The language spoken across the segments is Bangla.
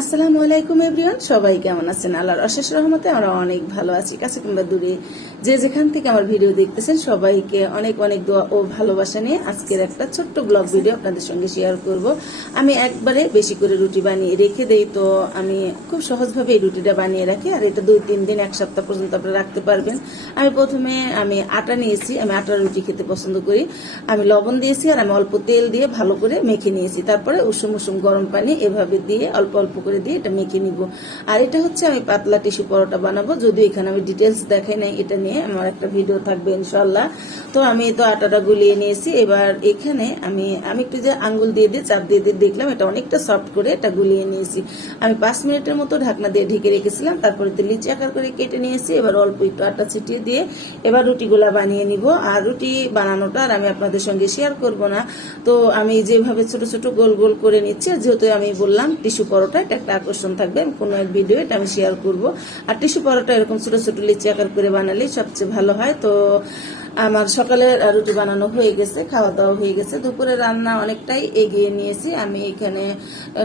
আসসালামু আলাইকুম, এভরিওয়ান। সবাই কেমন আছেন? আল্লাহর অশেষ রহমতে আমরা অনেক ভালো আছি। কাছে কিংবা দূরে যে যেখান থেকে আমার ভিডিও দেখতেছেন, সবাইকে অনেক অনেক দোয়া ও ভালোবাসা নিয়ে আজকের একটা ছোট্ট ব্লগ ভিডিও আপনাদের সঙ্গে শেয়ার করব। আমি একবারে বেশি করে রুটি বানিয়ে রেখে দেই, তো আমি খুব সহজভাবে এই রুটিটা বানিয়ে রাখি, আর এটা দুই তিন দিন, এক সপ্তাহ পর্যন্ত আপনারা রাখতে পারবেন। আমি প্রথমে আমি আটা নিয়েছি, আমি আটার রুটি খেতে পছন্দ করি। আমি লবণ দিয়েছি আর আমি অল্প তেল দিয়ে ভালো করে মেখে নিয়েছি। তারপরে উষুম উষুম গরম পানি এভাবে দিয়ে অল্প অল্প করে দিয়ে এটা মেখে নিব। আর এটা হচ্ছে আমি পাতলা টিস্যু পরোটা বানাবো, যদিও এখানে আমি ডিটেলস দেখাই নাই, এটা নিয়ে আমার একটা ভিডিও থাকবে ইনশাল্লাহ তো আমি তো আটাটা গুলিয়ে নিয়েছি, এবার এখানে আমি আমি একটু যে আঙ্গুল দিয়ে দিয়ে, চাপ দিয়ে দিয়ে দেখলাম, এটা অনেকটা সফট করে এটা গুলিয়ে নিয়েছি। আমি পাঁচ মিনিটের মতো ঢাকনা দিয়ে ঢেকে রেখেছিলাম, তারপরে লিচি আকার করে কেটে নিয়েছি, এবার অল্প একটু আটা ছিটিয়ে দিয়ে এবার রুটিগুলা বানিয়ে নিব। আর রুটি বানানোটা আর আমি আপনাদের সঙ্গে শেয়ার করব না। তো আমি যেভাবে ছোট ছোট গোল গোল করে নিচ্ছি, যেহেতু আমি বললাম টিস্যু পরোটা, এটা একটা আকর্ষণ থাকবে, আমি কোনো এক ভিডিও এটা আমি শেয়ার করব। আর টিসু পরোটা এরকম ছোটো ছোটো লিচি আকার করে বানালেই সবচেয়ে ভালো হয়। তো আমার সকালে রুটি বানানো হয়ে গেছে খাওয়া দাওয়া হয়ে গেছে। দুপুরে রান্না অনেকটাই এগিয়ে নিয়েছি। আমি এখানে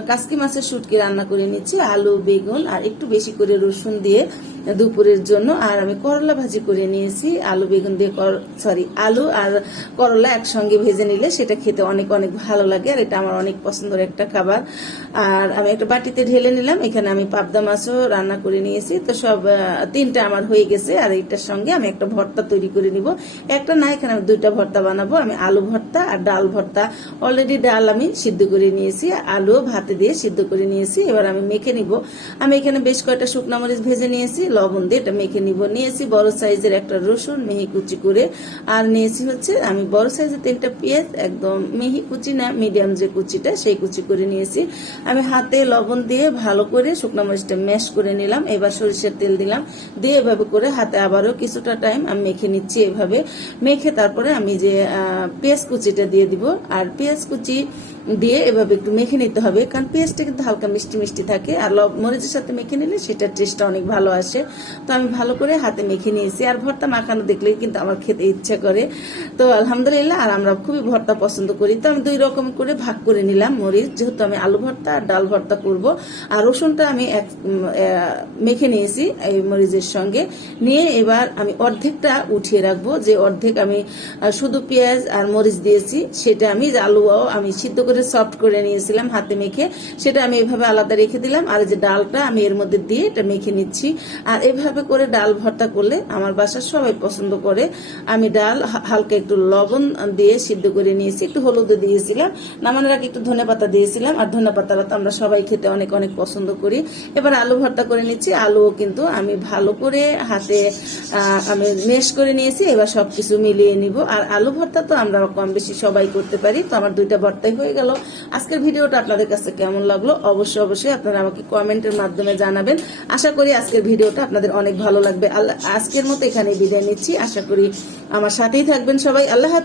কাসকি মাছের শুটকি রান্না করে নিচ্ছি আলু, বেগুন আর একটু বেশি করে রসুন দিয়ে দুপুরের জন্য। আর আমি করলা ভাজি করে নিয়েছি, আলু, বেগুন দিয়ে সরি আলু আর করলা একসঙ্গে ভেজে নিলে সেটা খেতে অনেক অনেক ভালো লাগে আর এটা আমার অনেক পছন্দের একটা খাবার। আর আমি একটা বাটিতে ঢেলে নিলাম, এখানে আমি পাবদা মাছও রান্না করে নিয়েছি। তো সব তিনটা আমার হয়ে গেছে আর এইটার সঙ্গে আমি একটা ভর্তা তৈরি করে নিব। একটা না, এখানে দুইটা ভর্তা বানাবো। আমি আলু ভর্তা আর ডাল ভর্তা। অলরেডি ডাল আমি সিদ্ধ করে নিয়েছি, আলু ভাতে দিয়ে সিদ্ধ করে নিয়েছি। এবার আমি মেখে নিব। আমি এখানে বেশ কয়েকটা শুকনা মরিচ ভেজে নিয়েছি, লবণ দিয়ে এটা মেখে নিব। নিয়েছি বড় সাইজের একটা রসুন, মিহি কুচি করে। আর নিয়েছি হচ্ছে, আমি বড় সাইজের তিনটা পেঁয়াজ, একদম মিহি কুচি না, মিডিয়াম যে কুচিটা, সেই কুচি করে নিয়েছি। আমি হাতে লবণ দিয়ে ভালো করে শুকনো মরিচটা ম্যাশ করে নিলাম। এবার সরিষার তেল দিলাম। দিয়ে এভাবে করে হাতে আবারও কিছুটা টাইম আমি মেখে নিচ্ছি এভাবে। মেখে তারপরে আমি যে পেঁয়াজ কুচিটা দিয়ে দিব। আর পেঁয়াজ কুচি দিয়ে এভাবে একটু মেখে নিতে হবে। কারণ পেঁয়াজটা কিন্তু হালকা মিষ্টি মিষ্টি থাকে আর লব মরিচের সাথে মেখে নিলে সেটার টেস্টটা অনেক ভালো আসে। তো আমি ভালো করে হাতে মেখে নিয়েছি। আর ভর্তা মাখানো দেখলে কিন্তু আমার খেতে ইচ্ছা করে। তো আলহামদুলিল্লাহ, আর আমরা খুবই ভর্তা পছন্দ করি। তো আমি দুই রকম করে ভাগ করে নিলাম মরিচ। যেহেতু আমি আলু ভর্তা আর ডাল ভর্তা করব, আর রসুনটা আমি এক মেখে নিয়েছি এই মরিচের সঙ্গে। নিয়ে এবার আমি অর্ধেকটা উঠিয়ে রাখব। যে অর্ধেক আমি শুধু পেঁয়াজ আর মরিচ দিয়েছি, সেটা আমি আলুও আমি সিদ্ধ করে সফট করে নিয়েছিলাম হাতে মেখে। সেটা আমি এভাবে আলাদা রেখে দিলাম। আর যে ডালটা আমি এর মধ্যে দিয়ে এটা মেখে নিচ্ছি। আর এভাবে করে ডাল ভর্তা করলে আমার বাসার সবাই পছন্দ করে। আমি ডাল হালকা একটু লবণ দিয়ে সিদ্ধ করে নিয়েছি। একটু হলুদ দিয়েছিলাম। নামানোর আগে একটু ধনে পাতা দিয়েছিলাম। আর ধনে পাতাটা তো আমরা সবাই খেতে অনেক অনেক পছন্দ করি। এবার আলু ভর্তা করে নিচ্ছি। আলুও কিন্তু আমি ভালো করে হাতে আমি মেশ করে নিয়েছি। এবার সবকিছু মিলিয়ে নিব। আর আলু ভর্তা তো আমরা কম বেশি সবাই করতে পারি। তো আমার দুইটা ভর্তাই হয়ে গেল। আজকের ভিডিওটা আপনাদের কাছে কেমন লাগল? অবশ্যই অবশ্যই আপনারা আমাকে কমেন্টের মাধ্যমে জানাবেন। আশা করি আজকের ভিডিওটা আপনাদের অনেক ভালো লাগবে। আজকের মতো এখানে বিদায় নিচ্ছি। আশা করি আমার সাথেই থাকবেন সবাই। আল্লাহ।